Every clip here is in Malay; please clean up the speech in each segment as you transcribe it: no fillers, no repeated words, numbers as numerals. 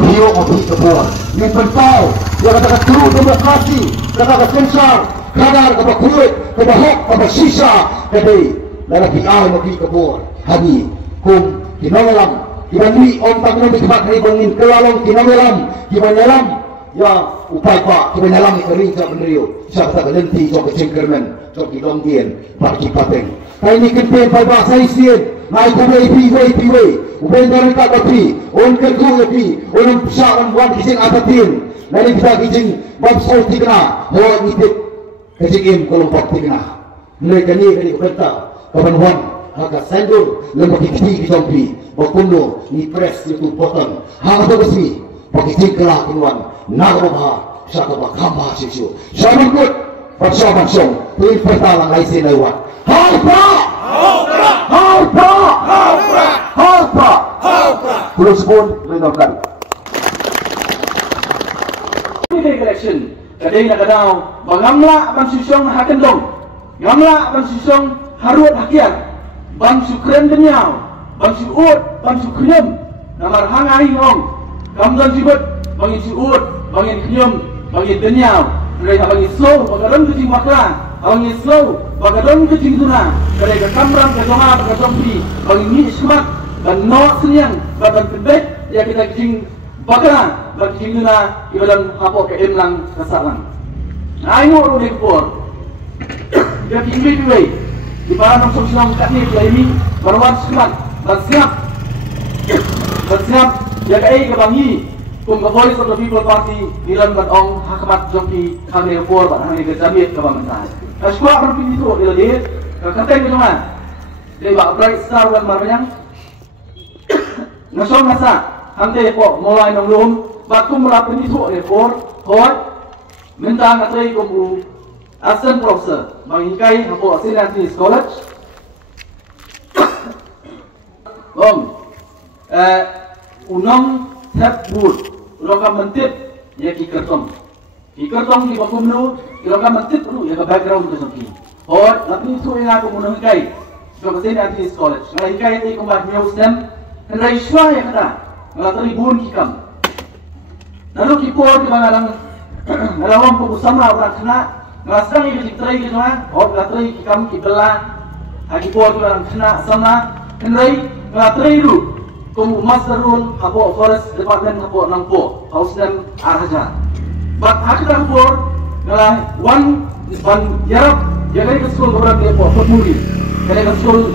hiyo mabih kebuat ni pentau yang kata guru demokrasi kata kensar kadar kata kulit kata hak kata sisa jadi dalam biar mabih kebuat hari kum kinalam kibani ontak nabi kibat hari bangin kelalong kinalam kibanyalam ya upay pa kibanyalam ikaring sa penrio sa kata lenti sa kecengkermen sa kidongdien pak kipateng kaya ni kempen pa ba sa isien mai kubay piway ubay dari kata pi on kergu pi on sa on wan kising atatin nari kita kising bab sol tigna ho ngitik kising kolompak tigna mulai kani kata kapan wan haka sendur lemah kiki kitompi bakundo ni press itu potong hang to besi pakising kala kinwan nagobha sakaba khamba sisu samangkut persoalan song tuin pertalang laisi lewat harpa pulau sebun lindungkan ini election kadang kadang bangamla bansusong hakendong ngamla bansusong harut hakiat bansu keren denyau bansu ut bansu knyum namar hangai ngong kamdan sibut bangin si ut bangin knyum bangin denyau mereka bangin slow bagadon kucing makra bangin slow bagadon kucing tuna mereka kamram kadonga bagadon bangin ni ismat dan no senyang badan pendek ya kita kucing bakra bagi kucing tuna ibadan hapo ke emlang kasalang ayo ro dekor ya kini piwai di para nong sosial kat ni ini berwan semat bersiap jaga kebangi kum ke Voice of the People Party nilan ong hakamat joki kami report ban hari kejamit ke bangsa aswa berpindah itu dia lihat kata itu cuma dia bak bright star wan maranyang nasong nasa hante po mulai nong lum bakum melapin itu report hot minta ngatai kum Assistant Professor mengikai hapo Asian College. Unong tap wood, unong mentit ya ki kertong di bakum nu, unong mentit nu ya ke background tu sendiri. Hot, tapi itu yang aku mengikai Asian College. Mengikai itu kumbat news dan hendak iswa ya kata, melatari bun kikam. Lalu kipor di mana dalam pembusama orang kena ngasang ini ditrai gitu kan, ngatrai kikam kibela, hagi buat orang kena sama, kenai ngatrai lu, kamu masterun, hapo forest department hapo nangpo, house dan araja. But hagi tak buat, ngalah one yarap, jaga ke sekolah orang dia buat pemuli, jaga ke sekolah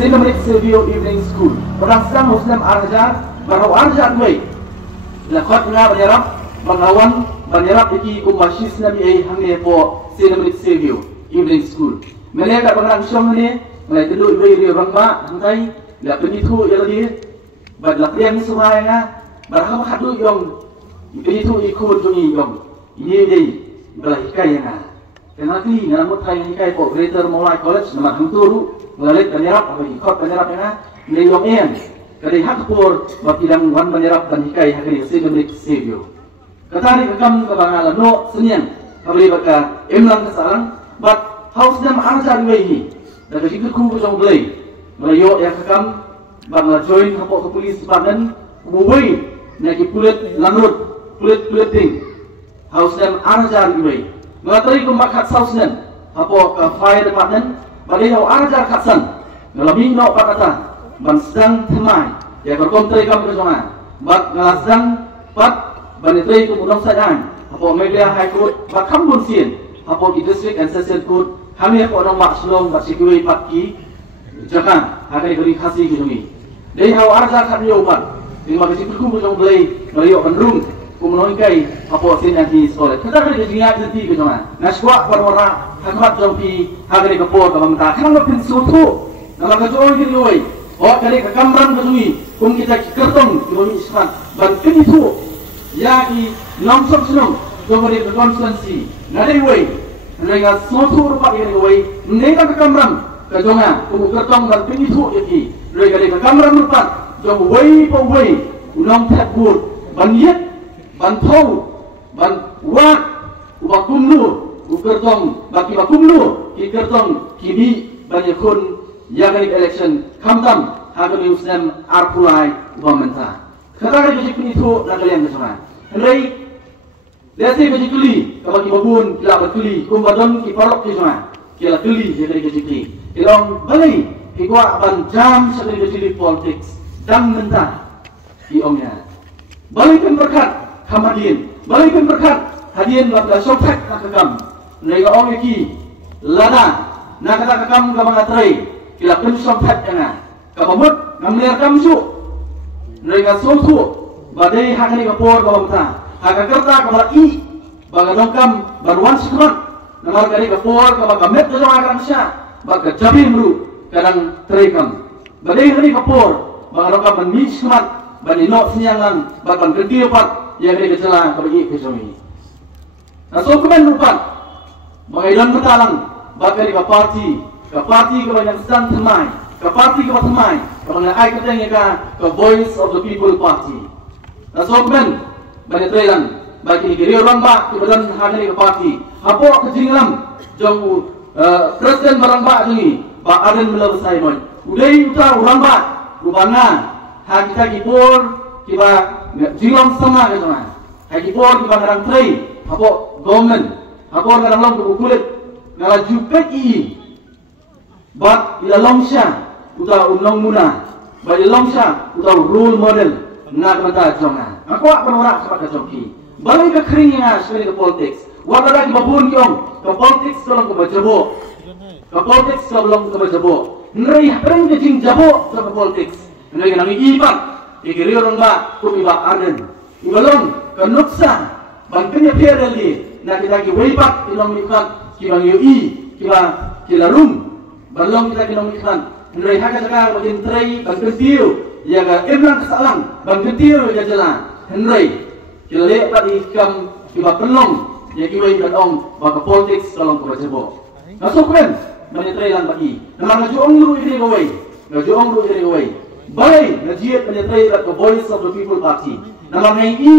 Cinematic Savio Evening School, orang sang house dan araja, baru araja tuai, lakot ngah yarap, bangawan banyak iki kumasis nabi hangne po Cinematic Savio Evening School. Mereka pengarang syong ni, mereka dulu beri orang mak hantai, lihat penitu yang lagi, badlak yang semua yang berapa hadu yang penitu ikut jungi yang ini dia belah hikai yang kenal ni namun thai hikai po Greater Molai College nama hangturu melalui penyerap atau ikut penyerap yang ni yang yang kadai hak por bapidang wan penyerap dan hikai hari Cinematic Savio. Kata ni kekam kebangalan no senyang kembali baka emlang kesarang but house jam araja dua ini dan ketika ku jong belai melayu yang kekam bangla join hapo ke polis department kubuai naki pulit lanut pulit ting house jam araja dua melatari kumbakat house jam hapo ke fire department balik hau araja katsan ngalami no pakata ban sedang temai ya berkontri kam kejongan bat ngalasang pat banitrai kemudian saja, apa media high court, bakam bunsin, apa di district and session court, kami apa orang makslong, baksikui patki, jangan, akan diberi kasih gini. Dari hawa arja kami umat, lima besi berkum bujang belai, melayu pendrung, kumenongkai apa sin anti sekolah. Kita kena dijingat nanti gini. Naswa perwara, hakamat jampi, akan dikepor dalam mentah. Kalau ngapin suatu, nama kejual gini oi, oh kali kekamran gini, kum kita kertong, kami isman, bantu itu. Yaki langsung senang kepada konstituensi. Nadai way, mereka suatu rupa yang way, mereka kekamram, kejongan, kubu kertong dan pengitu yaki. Mereka kekamram rupa, jom way po way, ulang takbur, banyet, bantau, banwat, ubakumlu, ukertong, baki bakumlu, kikertong, kibi banyakun, yaki election, kamtam, hakami usnam arpulai ubamenta. Kata kerja itu nak kalian bersama. Henry, lihat kerja keli. Kalau kita babun, kita berkeli. Kumbadon kita parok bersama. Kita keli jadi kerja keli. Kita balik. Kita akan jam sekali kerja politik dan mentah. Iomnya. Balikin berkat Hamadin. Balikin berkat hadian waktu sopak nak kekam. Mereka orang iki lada. Nak kata kekam kamang atrai. Kita pun sopak jangan. Kapamut ngamlir kamsu. Mereka sosu, badai hakani kapor kawamta, haka kerta kamar I, baga dongkam baruan sekemat, namar kari kapor kabaga met jauh akan sya, baga jabi meru, kadang terekam, badai hakani kapor, baga dongkam menis sekemat, bani nok senyangan, baga gede pat, yang kari kecelah kabagi kesomi. Nah so kemen lupat, baga ilan bertalang, baga di kaparti kabanyak sedang temai. Ke parti ke Batamai, ke mana ai katanya ke Voice of the People Party. Nah, soalnya banyak trailan, bagi kiri orang bak ke badan hari ke parti. Apa kejinglam, jauh Presiden barang bak ini, bak aden melebasai noi. Udai uta orang bak, rupanya hak kita kipur, kita jinglam sama ke sana. Hak kipur kita ngarang tray, apa government, apa ngarang long kulit, ngalah jupet I. Bat ila longsha uta unong muna ba ila longsha uta role model nak mata jonga aku ak penora sabat jongki balai ka kringa sekali ke politics wala lagi babun kyong ke politics tolong ke bajabo ke politics tolong ke bajabo nrei perang ke jing jabo ke politics nrei nang ibat ikiri orang ba ku iba arden ibalong ke nuksa bangkenya piereli nak kita ki weibat ilong ikat kibang yoi kila rum balong kita kinong ikan, henry haka sekarang makin tray, bangkit tiu, ya ga emlang kesalang, bangkit tiu ya jalan, henry, kita lihat tadi ikam kiba pelong, ya kiba ikan ong, baka politics tolong kebaca bo. Masuk kan, banyak tray lang bagi, nama ngajuong lu ini gawai, balai ngajiat banyak tray ke Voice of the People Party, nama ngai I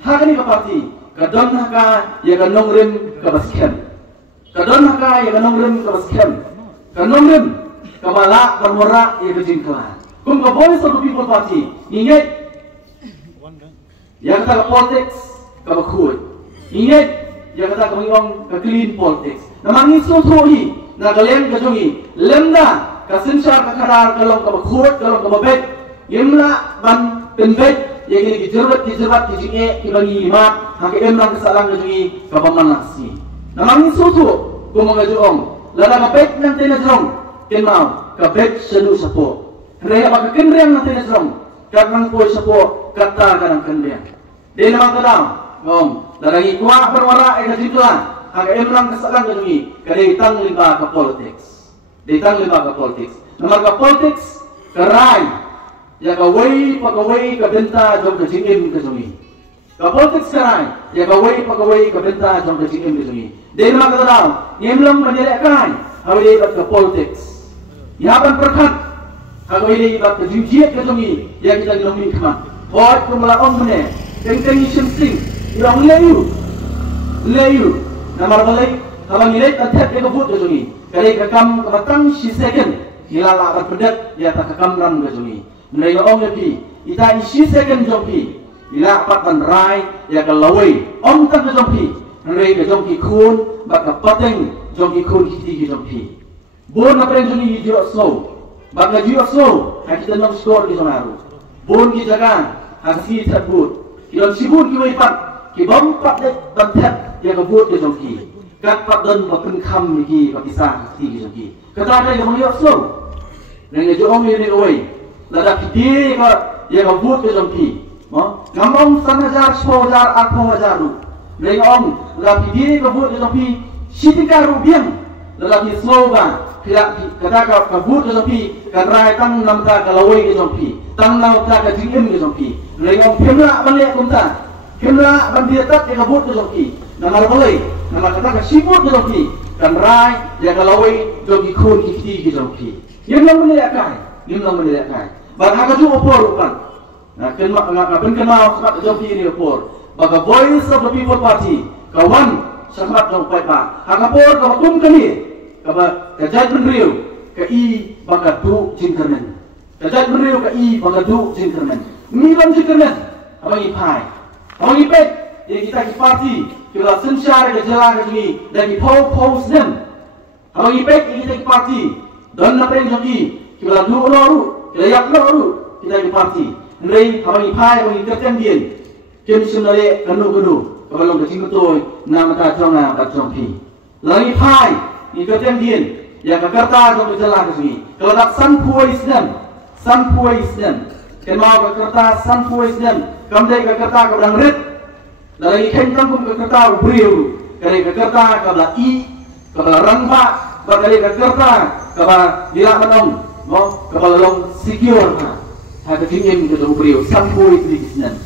haka ni ke party, kadon haka ya ga nongrim ke baskem, kadon haka ya ga nongrim ke baskem. Kanongrim kamala bermora ia kejingkelan. Kum ke Voice of the People Party ingat yang kata politics kabakut. Ingat yang kata kemingong ke clean politics. Namang isu tuhi na kalian kejongi lemda kasinsar kakadar kalong kabakut kalong kababek yemla ban penbek yang ini dijerbat dijinge kibangi lima hakim lang kesalang kejongi kapamanasi. Namang isu tu kumangajong lada kapek nang tinajong kenau kapek selu sapo raya baka kenriang nang tinajong karang po sapo kata kanang kenriang di namang kadang lada ikwa berwara ay kajituan haka emlang kasalang kadungi kada itang limba ka politics namar ka politics karay ya kaway pagaway kabenta jom kajingim kajungi ka politics karay ya kaway pagaway kabenta jom kajingim kajungi di namang kadang nyemlang menyerekai hawili ibat ke politics yapan perkat hawili ibat ke jujiat ke jongi yang kita ginong kaman hoat kumalaong mene teng-teng isimsing ilang layu namar balay habang ilit at het ke kabut ke jongi kari kakam kamatang si second hilala at pedat yata kakam ram ke jongi menay noong yapi ita isi second jongki ila patan rai ya kalaway om tang ke jongki menay ke jongki kun baka pateng jongki kun hiti jongki bon na pren jongki jiwa slow baka jiwa slow haki tanong score di sonaru bon ki jaga hasi tabut kilon sibun ki waipat ki bompat de bantet ya kabut di jongki kat patden bakun kham ki pakisah hiti jongki kata ada yang jiwa slow nang jong ni away lada pidi ka ya kabut di jongki ngamong 10,000 10,000 8,000 ru nang om lada pidi kabut di jongki sitika rubiang lelaki slow ba kata kabut ke zopi kadrai tang namta kalawai ke zopi tang namta ke jingim ke zopi lengong kemla balik kumta kemla bandiatat ke kabut ke zopi namar balai namar kata ke sibut ke zopi kadrai ya kalawai jogi kun kiti ke zopi yemlang menilai bar haka ju opor kan nah kenal sekat zopi ini opor baga Voice of the People Party kawan sangat jauh baik pak. Hangapor kawatum kami, kajat menriu, kai bangkatu jingkermen. Kajat menriu kai bangkatu jingkermen. milam jikanen abangi pai abangi pet yang kita ki parti kita sensyar ke jalan ke sini dan ki pau sen abangi pet yang kita ki parti dan napen joki kita lu kita yak lu kita ki parti nrei abangi pai abangi kerjaan dia kem sunale kanu kalau kita betul nama ta jonga ta jongpi lagi pai ni kerjaan dia yang kereta jom jalan ke sini kalau nak sanpuai Islam kemau ke kereta sanpuai Islam kamdai ke kereta ke belang red lagi kentang ke kereta ubriu kali ke kereta ke belang i ke belang rangba kali ke kereta ke belang dilak menong ke belang secure ada tinggi ke ubriu sanpuai Islam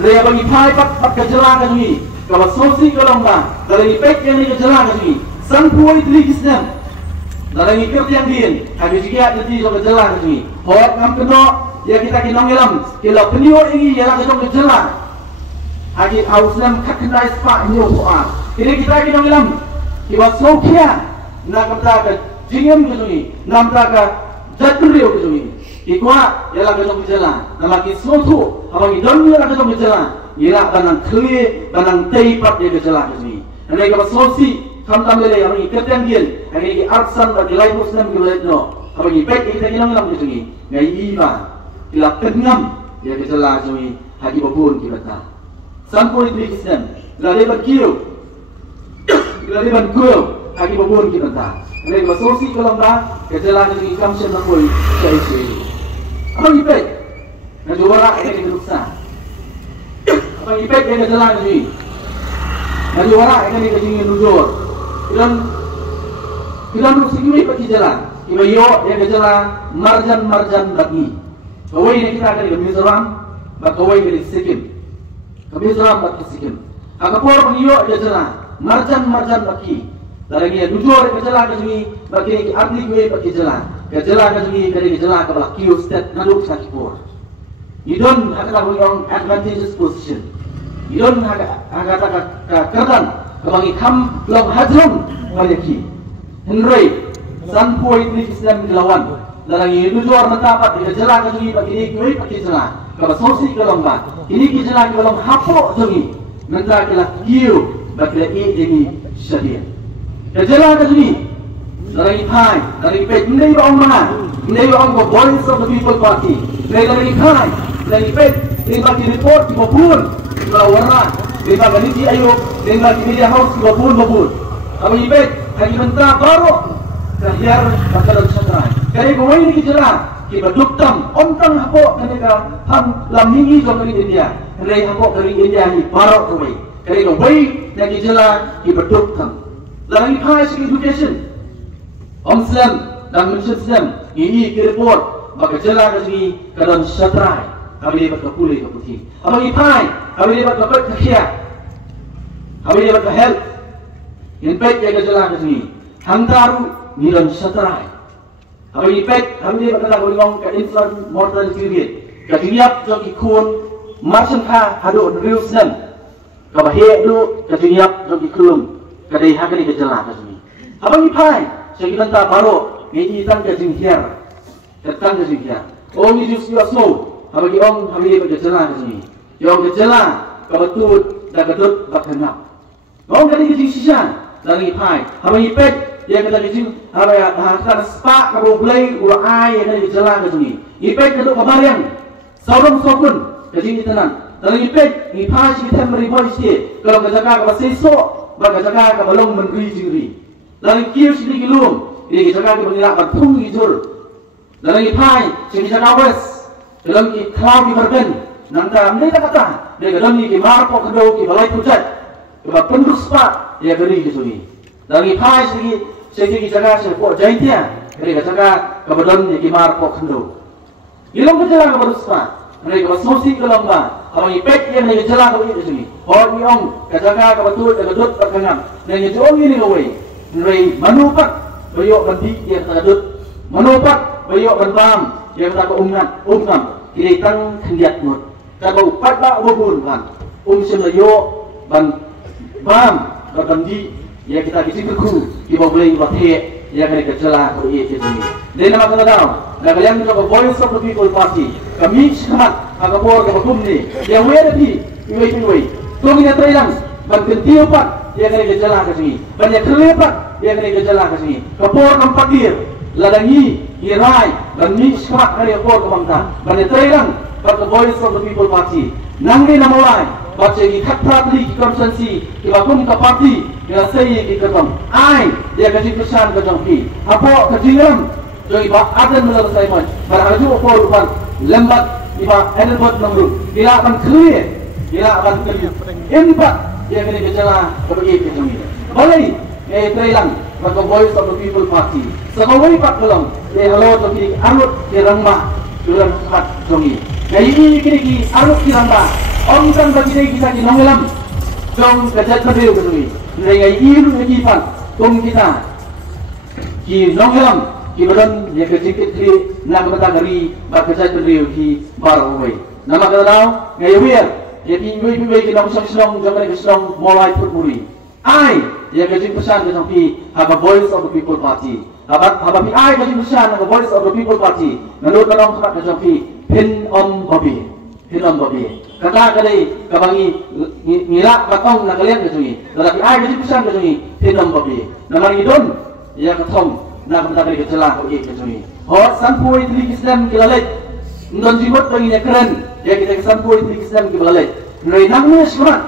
dia bagi pai pat ke jalan ke sini kalau sosi ke lomba dari pek yang ke jalan ke sini sanpuai Islam dalam kerjaan dia, habis juga jadi so berjalan ni. Hot ngam kena, ya kita kinong ilam. Kalau penior ini ya kita so berjalan. Hagi auslam kat kena ispak ni soal. Kini kita kinong ilam. Kibat sokia, nak kata ke jingem ke sini, nak kata ke jatuh ke sini. Ikwa ya kita so berjalan. Nama kisah tu, apa idon ya kita so berjalan. Ya banang kli, banang teipat ya berjalan ke sini. Nanti kibat sosi. Kamtam lele yang ini kerjaan dia, yang ini arsan bagi lain Muslim kita lihat no, bagi baik kita kinong lam itu ni, ngai iba, kita kenam dia kejelas ni, hadi babun kita tak. Sampul itu Islam, lalu berkiu, lalu berkiu, hadi babun kita tak. Lalu bersosi kalau dah kejelas ni kamsen nakoi cai cai. Apa ni baik? Najuara ini kita ruksa. Apa ni baik yang kejelas ni? Najuara ini kita ingin nujur. Kita sendiri pergi jalan. Kita yang ke jalan marjan lagi. Kawai ni kita akan ke Mizoram, kawai ke Sikkim. Ke Mizoram, ke Sikkim. Akapor pengiyo ke jalan marjan lagi. Dari ni jujur ke jalan ke sini, bagi atlet gue pergi jalan. Ke jalan ke sini, ke jalan ke belah Kio State Naduk Sakipur. You don't have to have advantageous position. You don't have to kerdan. Kebangi kam long hajrum maliki Henry sanpoi ini Islam dilawan dalam ini luar mentapat di jalan ke sini bagi ini kue pakai jalan kalau sosi kalau mat ini ke jalan kalau hapok sini mentah kelah kiu bagi ini syariah ke jalan ke sini dari pai dari pet ini orang mana ini orang ko Voice of the People Party dari pai dari pet ini bagi report maupun kalau warna lima kali di ayub, lima di media house babun. Apa ibet? Hari mentah baru kahir bakalan syatrai. Kali kau ini kejalan, kita duktam, ontang hapok mereka ham lam hingi jom dari India. Kali hapok dari India ni baru kau. Kali kau yang kejalan, kita duktam. Lalu high education, Islam dan Islam ini report bagi jalan ke sini dalam syatrai. Kami dapat kepulih ke putih. Apa ipai? Kami dapat dapat kekiat. Kami dapat health. Yang baik jaga jalan ke sini. Hantaru nilan syatrai. Kami dapat kata golong ke infant mortal period. Katiap jom ikun marsan ka hado real Islam. Kabahek du katiap jom ikulum. Kadai hakani ke jalan ke sini. Apa ipai? Saya kita baru ngaji tang ke jingkiar. Datang ke jingkiar. Oh ni justru asal. Bagi orang kami pergi jalan ke sini. Yang ke jalan, kebetul dan kedut berkenap. Orang kali kecil sisan, lagi pai. Kami ipet, yang kata kecil, apa ya? Kita sepak kamu boleh ulah air yang ke jalan ke sini. Ipet kedut kebarian, saudara sokun ke sini tenang. Lagi ipet, ipet kita meribuan sikit. Kalau kejaga ke sesok, kejaga ke belum menggeri juri. Lagi kiu sini kilum, ini kejaga ke mengira bertung hijur. Lagi pai, sini kejaga wes. Dalam iklam berben, nanti mereka kata, mereka dalam ini marpok kedua, balai pusat, kita penduduk sepak, dia beri ke sini. Dalam ipai segi jaga sepok jahitnya, mereka jaga kebetulan ini marpok kedua. Ilang kejalan kepada sepak, mereka bersosi ke lomba, kalau ipek yang mereka jalan ke sini, orang yang kejaga kebetulan kedua berkenam, dan yang jauh ini kawai, mereka manupat, bayok bandi yang kedua, manupat, bayok berbam, yang tak umam. Ini tang kendiat mut. Kalau upat ba babun kan. Semlayo ban bam bandi ya kita kisi berku di boleh batik yang kena kejelah ke itu ni. Di nama kata tahu, nak yang kita Voice of the People Party, kami semat agakor ke bakum ni, yang wei tapi, wei. Tunggu ni terang, banten tiupan yang kena kejelah ke sini, banyak kelepat yang kena kejelah ke sini. Kapor nampak dia, ladangi, hirai, dan ni semat hari kapor ke bangsa, banyak terang. But the Voice of the People Party, nangni nama lain, baca ini kata beli konsensi, ibakum ke parti, yang saya ikutkan. Ai dia kasih pesan ke jangki. Apa kejiram? Jadi iba ada menyelesaikan macam. Berhaju apa lupan lembat iba Edward nomor. Bila akan clear, bila akan clear. Empat dia kena kejelah kebaik ke jangki. Boleh? Terang. Maka Voice of the People Party. Sekawai pak kelam. Halo jangki arut dirangmah dalam sekat jangki. Jadi ini kini arut dirangmah. Orang kan bagi kita di nongelam. Jom kejat berdiri ke sini. Dengan iru kejipan, kum kita, ki nonglam, ki badan yang kecil tri, nak bertang hari, berkejat berdiri ki barawai. Nama kata tahu, gaya biar, yang ibu ki nong selong, jangan selong, mulai perpuri. Ai, yang kecil pesan ke sampai, have a Voice of the People Party. Have ai kecil pesan, have a Voice of the People Party. Menurut orang sempat ke sampai, pin on Bobby. Kata kadai kabangi ngira batong nak kalian ke sini. Tetapi ai mesti pesan ke sini tinam babi. Nama idon ya ketong nak minta kali kecelah ke sini. Hot sampui di Islam kilalet. Non jibot bagi nya keren. Ya kita sampui di Islam kilalet. Nai namnya semat.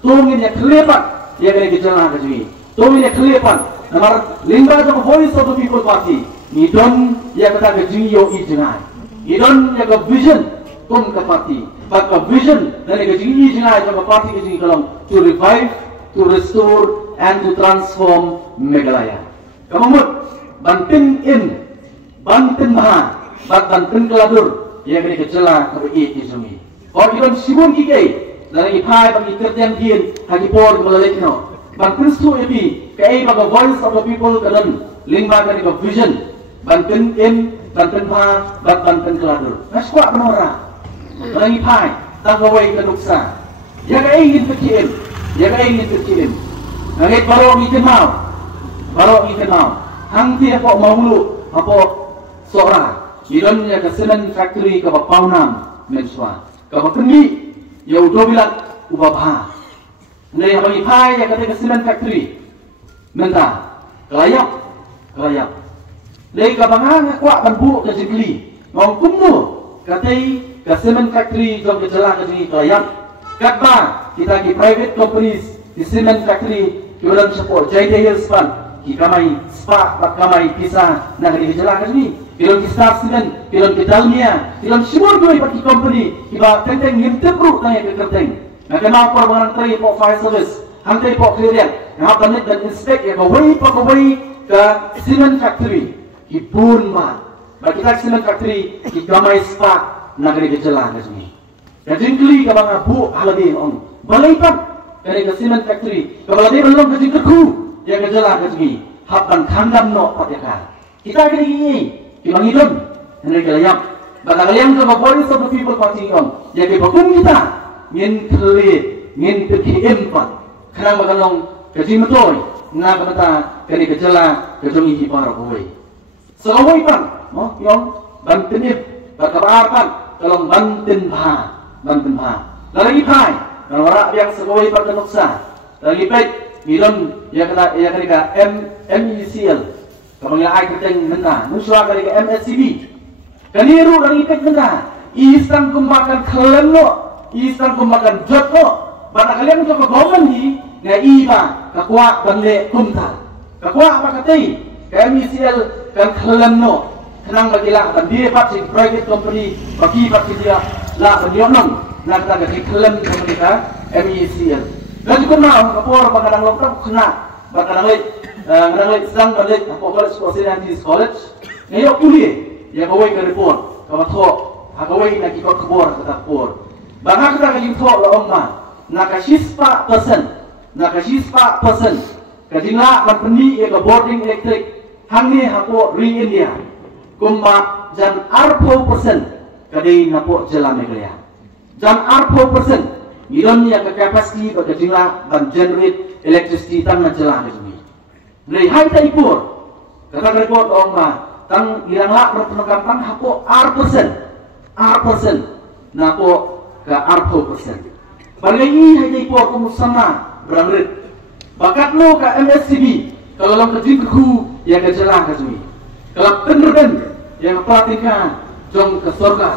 Tungin ya kelepat ya kali kecelah ke sini. Tungin ya kelepat. Nama limba jong Voice of the People Party. Idon ya kata ke jingyo I jengai. Idon ya ke vision kum ke parti. But a vision dari kejini jengai jangka parti kejini kalong to revive, to restore, and to transform Meghalaya. Kamamut bantin in, bantin maha, bantin keladur yang kini kecela kebaik isumi. Or iban sibun kike dari ipai bagi kerjaan kian hagi por kemalekno. Bantin stu epi kei baga Voice of the People kalan lingba kani ke vision, bantin in, bantin maha, bantin keladur. Naswa menora. Lagi pai, tanggawai keduksa. Yang ingin kecil. Nangit baru ingin mau. Hangti apa maulu, apa seorang. Ironnya ke semen factory ke Paunam mensua. Ke Kendi, ya udah bilang ubah. Nai lagi pai yang kata ke semen factory. Mentah, kelayak. Nai ke bangang kuat banbu ke jengli. Ngong kummu, katai ke cement factory jom kejelah ke sini kelayak. Katba kita ki private companies di cement factory kita support JD Hills Fund ki kamai spa pat kamai pisah nak di kejelah ke sini. Kita ki Star Cement, kita ki Dalmia, kita semua dua pati company kita tentang ngintip ru tanya ke kerteng. Nak kenal perbangan teri po fire service, hantai po clearance, nak panit dan inspect ya kawai ke cement factory ki pun ma. Bagi kita cement factory ki kamai spa negeri kejelah ke sini. Kejengkli ke bang abu haladi on. Balaipan dari ke cement factory. Kebaladi belum kejengkelku yang kejelah ke sini. Hapan kandam no patiaka. Kita kini gini. Ibang idon. Henry kelayam. Batang ke Voice of the People Party on. Yang kebakum kita. Ngin kelit. Ngin keempat. Kerang bakalong kejeng metoy. Nga kamata kini kejelah ke jongi hipar kawai. Sekawai pan. Yang bantenip. Berkabarkan. Kalau bantin bah. Lagi pai, kalau orang yang sekawai perkenuksa, lagi baik, milon yang kena MECL, kalau yang air keteng mena, nusra kali ke MSCB, kaniru lagi baik mena, isang kumbakan keleno, isang kumbakan jotno, bata kalian untuk kegomen ni, ngai iba, kakwa bande kumta, kakwa apa katai, ke MECL kan keleno. Kenang bagilah dan dia pasti private company bagi dia lah penyonong nak kita kekelam sama kita MECL. Dan juga mau kapor bakadang lokal kena bakadang lek sedang balik apa college college ngayok kuliah ya kawai ke report kamu thok kawai nak ikut kebor kata kebor bangga kita kajing thok la omma nak sispa person kajingla manpendi ya ke boarding electric hangni hako ring India kumba jan arpo persen kadai napo jela Meghalaya jan arpo persen idon yang ke capacity pada jumlah dan generate electricity tan jela ni dari hai tai pur kata report orang ba tang ilang lak berpenegam tang hapo R% na po ka R4%. Bagay hanya po kamu sama berangrit. Bakat lo ka MSCB kalau lang kajing ku yang kejelah kajui. Kalau penerben yang perhatikan jom ke surga.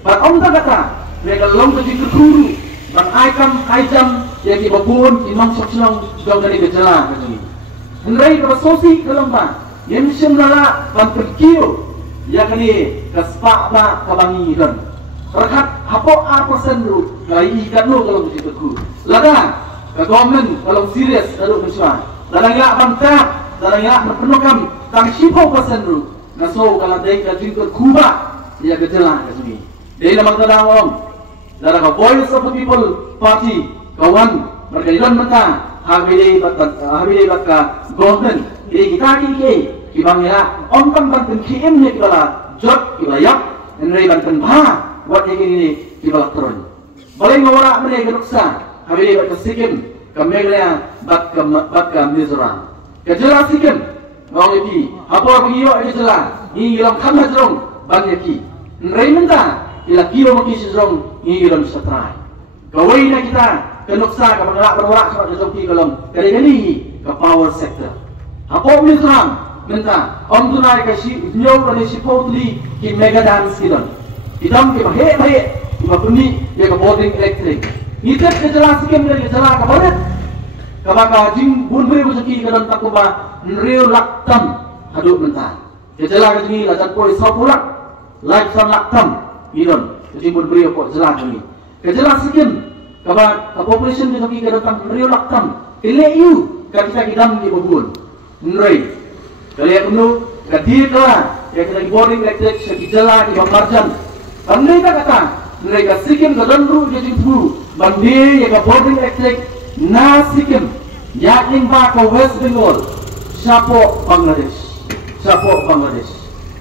Bat om tak kata mereka long kajing ku ban aikam yang dibabun imam sokslong jom dari kejelah kajui. Henry ka sosi kalau ba yang semnala ban perkio yang kini kaspak ba kabangi dan rekat hapo R% dulu gai ikan lo kalau begitu ku lada ke government kalau serius kalau besar lada ya bantah lada ya berpenukam tang 10% dulu naso kalau dai ka jingkut kuba ya kejelah kasmi dai lamang kadang om lada ka voice of the people party kawan bergailan mata habile bat ka government ini kita kibang ya om kan banten KM ni kibala jot kibala yak nrai banten ba buat yang ini kibala turun boleh ngora mereka ruksa habile bat Sikkim ka Meghalaya bat ka Mizoram ka jela Sikkim ngau yaki apa begiyo ai jela ni ilang kan majrong ban yaki nrai menta ila kilo maki sejrong ni ilang satrai kawai na kita ka ruksa ka mangalak berwarak sa joki kalom kali ka power sector apa Mizoram menta om tunai kasi nyaw ni si potli ki mega dance kilon idam ke bahe ki mapuni ya ka boarding electric nitet ke jelas Sikkim ke jelas ka barat ka baka jing bun beri busaki ka dan takuba nriu laktam hadu menta ke jelas ni la jat poi sapulak like sam laktam ilon jing bun beri ko jelas ni ke jelas Sikkim ka ba ka population ke ki ka dan nriu laktam ile yu ka kita idam ki babun nrei kalian penuh kadir lah yang kita boarding electric sekijala di Marjan. Bandai kata mereka Sikkim kadang jadi tu bandai yang boarding electric na Sikkim yang ba ke West Bengal siapa Bangladesh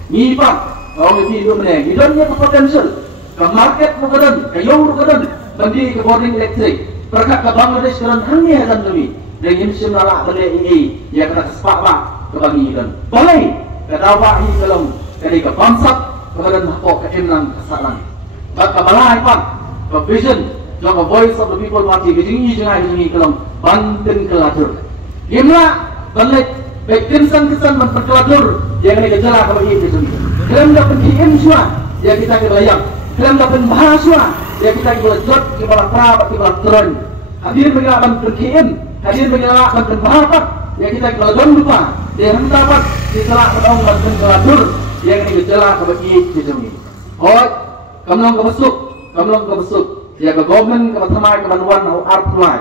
ni pak orang itu mana ni dan yang potential ke market bukan ke yang bukan bandai ke boarding electric perkat ke Bangladesh kadang hanya dan demi dengan semnala bandai ini yang kena sepak pak kebagi dan boleh kadawa hi kalong kadi ka bangsak kemudian hako ka emnang kasalan baka balai pak ka vision jong ka voice of the people party bijingi jengai kalong banten keladur imla balik baik kesan memperkeladur yang ini gejala ka bagi itu kelam dapat PM semua yang kita kebayang kelam dapat bahasa yang kita kelejot ke bala pra ke bala turun hadir mengaban PM hadir mengaban bahasa yang kita kelejot lupa dia mendapat diselak pedong bantuan keladur yang ini gejala kebagi dijemi. Hoi, kamlong kebesuk, ya ke government kebetamai kebantuan au arpulai.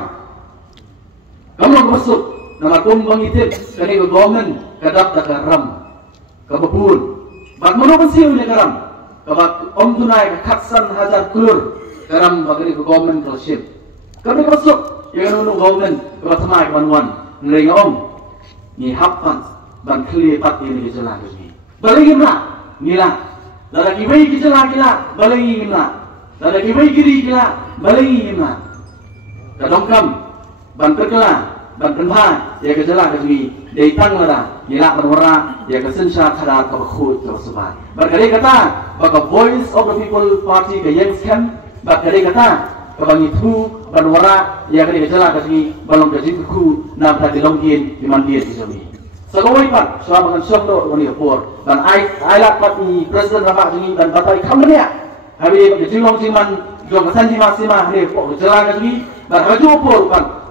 Kamlong kebesuk, nama tumbang itip kini ke government kedap dak ram, kebebun. Bak mono pensiun ni karam, kebak om tunai kaksan hajar kulur karam bagi ke government kelship. Kami kebesuk yang nunu government kebetamai kebantuan nilai om. Ni hapan ban kli pat ini gejala ni balai gimna nila dada kibai gejala kila balai gimna dada kibai giri kila balai gimna kadongkam ban terkela ban penha ya gejala ni deitang lada nila berwara ya kesensya kada ka khut tersebut berkali kata baka voice of the people party ke yang scam berkali kata kebangi tu berwara ya kali gejala ni balong gaji ku nam tadi longin di mandir di sini segawai pak selama dengan syok wani hapur dan ailat pati presiden ramak ini dan batai kamenya habis kejilong siman jong kesan jima sima ni pok gejala ni dan haju hapur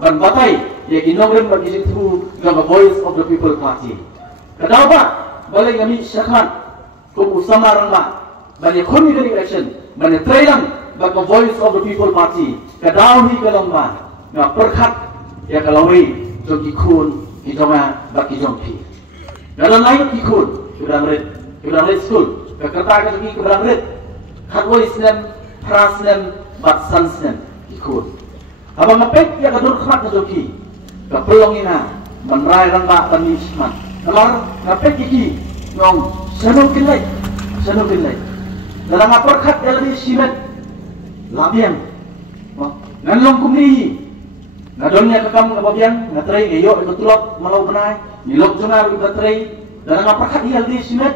dan batai ya kinongren bagi situ jong voice of the people party kadau pak boleh kami syakmat kubu sama rangma banyak koni dari election banyak trailang bagi voice of the people party kadau ni kalamba na perkat ya kalawi jong ikun Kijoma baki jompi. Dalam lain ikut keberang school. Kekerta ke keberang red. Katwoi snem, prasnem, batsan snem ikut. Abang ngepek ya kadur kemat kejoki. Kepelongina menerai rangka penisman. Kelar ngepek iki ngong seno kilai. Dalam aperkat ya lebih simet labiang. Nganlong kumni. Ngadonnya kekam ngababiang ngatrai geyo ikut tulok malau benai nilok jungar ikut trai dan ngapakat hal di simet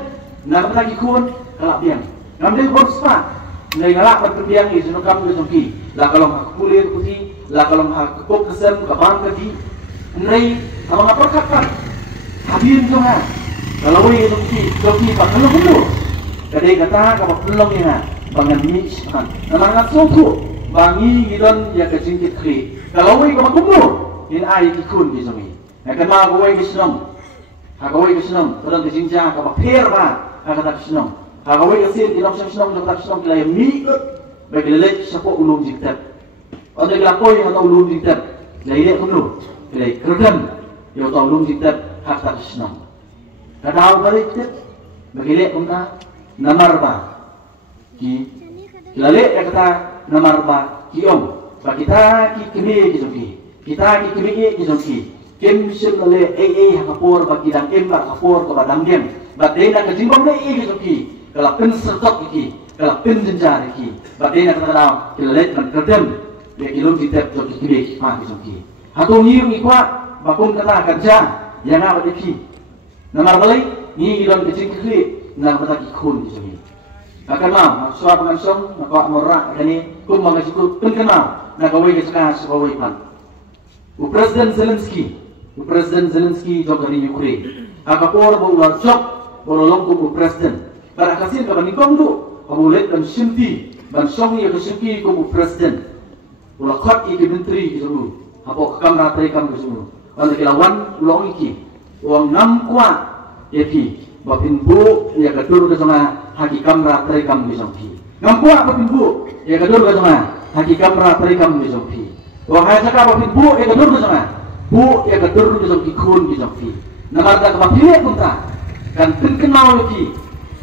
nak lagi kun kalap biang ngambil borspa ngai ngalak berbiang di sunu kam gesongki lah kalau hak kulir kuti lah kalau hak kok kesem kapan kadi ngai abang ngapakat kan habin tu ha kalau we gesongki pak kalau dulu kadai kata kapag pelong ya bangan mi kan namang sotu bangi gidon ya kejingkit kri kalau we kapag kumpul in ai ikun gesongi akan ma we gesong Hagawai kesenang, kadang kejingja, kapag per ba, kata kesenang. Hagawai kesin, inom senang, kata kesenang kila yang miut, bagi lelaki siapa ulung jiktat. Atau kila koi atau ulung jiktat, kila ini kuno, kila kerdan, yang atau ulung jiktat, kata kesenang. Kadang balik jiktat, bagi lelaki kunta, namar ba, kila lelaki kata namar ba, om, bagi kita kini kita kini kisongki. Kem sim le hakapor bagi dang kem hakapor ke badang kem badena ke jimbang le gitu kalau pen sertok iki kalau pen jenjar iki badena kata daw kilet man kedem le kilom ditep to iki ma gitu hatu ngiung ikwa bakun kata kerja yang apa iki namar balai ni ilon kecing kli nang kata ikun gitu akan ma suap ngansong nak morak kani kum mangasiku pen kenal nak kawai keska sebawai pan Presiden Zelensky jog dari Ukraine. Akapor bawa jog bolong ku presiden. Pada kasil kapan nikong tu, kamulet dan Shinti dan Song ya kesuki ku presiden. Ulah kot iki menteri gitu. Apa kamera terekam gitu. Kalau kilawan ulong iki, uang 6 kuat ya pi. Bapin bu ya kadur ke sana haki kamera terekam gitu pi. 6 kuat bapin bu ya kadur ke sana haki kamera terekam gitu pi. Uang hai saka bapin bu ya kadur ke sana. Bu ya kadur di dalam ikun di dalam fi. Namar dah kepilih pun tak. Kan terkenal lagi.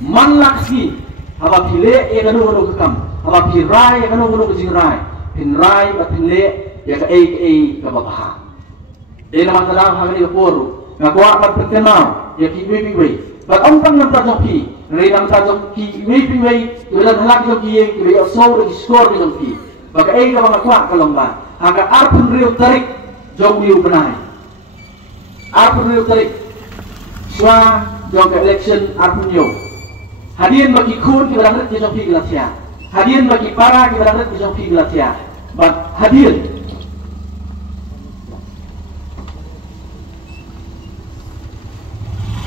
Man laksi. Apa pilih ya kadur kekam. Apa pirai ya kadur kejingrai. Pinrai pilih ya ke ke bapak. Ini nama dalam hal ini kapur. Ngaku amat terkenal ya kiwi. Bat ampang nampak joki. Nari nampak joki kiwi. Kemudian halak joki kiwi asal di skor di dalam fi. Bagai ke bapak kalau mbak. Agak arpun riu tarik. Jom liu benai. Apa liu tarik? Swa jom ke election apa liu? Hadian bagi kun kita dapat jom pi Galatia. Hadian bagi para kita dapat jom pi Galatia. But hadian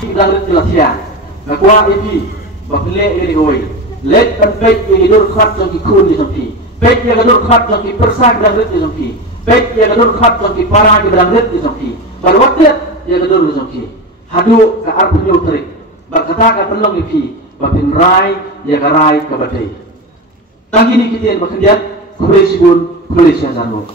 kita dapat Galatia. Nakwa ipi bakle ini koi. Let and fake ini dur khat jom ki kun jom pi. Fake yang dur khat jom ki persak dapat jom pi. Baik yang kedua khat jomki para ki berangkat di jomki. Baru waktu yang kedua di jomki. Hadu ke arpunyo terik. Berkata ke pelong ipi. Bapin rai ya ke rai ke badai. Tanggi ni kita yang berkendian. Kubalai sibun, kubalai siasano.